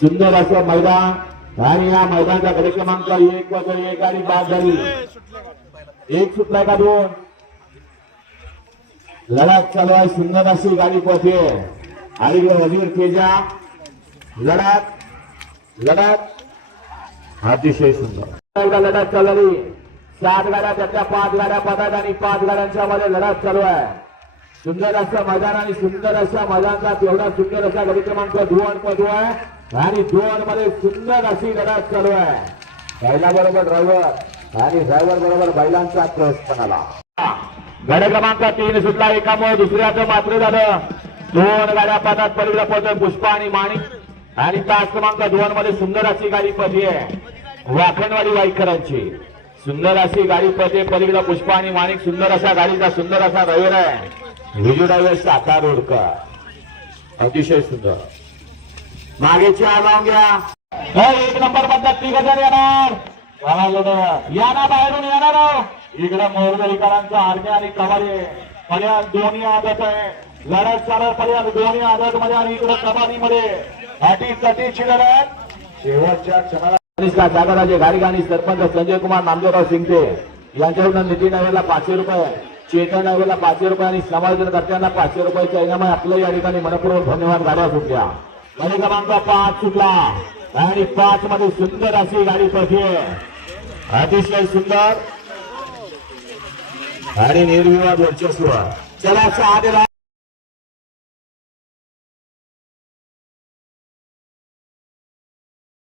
सुंदर असं मैदान आणि या मैदानचा घरी क्रमांक एक वगैरे एक गाडी बाद झाली. एक सुटलाय का दोन? लढत चालू आहे सुंदर अशी गाडी पोहते आणि वजीर तेजा. लढत लढत अतिशय सुंदर. एकदा लढत चालली. सात गाड्या त्याच्या पाच गाड्या पदात आणि पाच गाड्यांच्या मध्ये लढत चालू आहे. सुंदर असं मैदान आणि सुंदर अशा मैदानचा तेवढा सुंदर असा गडी क्रमांक दोन पदू आहे. आणि दोन मध्ये सुंदर अशी लढत चालू आहे. बैला बरोबर ड्रायव्हर आणि ड्रायव्हर बरोबर बैलांचा क्रस पण आला गड क्रमांक तीन सुटला एकामुळे दुसऱ्याचं मात्र झालं. दोन गाड्या पदात पलीकडे पडतोय पुष्पा आणि माणिक. आणि तास क्रमांक दोन मध्ये सुंदर अशी गाडी पडली आहे वाखणवाडी वाईकरांची. सुंदर अशी गाडी पडते पलीकडे पुष्पा आणि माणिक. सुंदर अशा गाडीचा सुंदर असा रवेर आहे. विजू ड्रायव्हर साता अतिशय सुंदर. मागे चार लावून घ्या. हो, एक नंबरबद्दल तिघ जण येणार. चला या ना बाहेरून येणार इकडे मोरदरीकरांचा आर्मी आणि कबाडी पर्याय दोन्ही आदत आहे. लढत चालत पर्याय दोन्ही आदत मध्ये आणि इकडे कबाडीमध्ये अटी तटीची लढत शेवटच्या क्षणाला सागराचे गाडी आणि सरपंच संजय कुमार नामदेवराव सिंगते यांच्याकडून नितीन नावेला पाचशे रुपये. चेतन नावेला पाचशे रुपये आणि समायोजनकर्त्यांना पाचशे रुपयाच्या इनाम आपलं या ठिकाणी मनपूर्वक धन्यवाद गाड्या सुटल्या. गाडी क्रमांक पाच सुटला. आणि पाच मध्ये सुंदर अशी गाडी पडते अतिशय सुंदर. आणि निर्विवाद वर्चस्व. चला सहा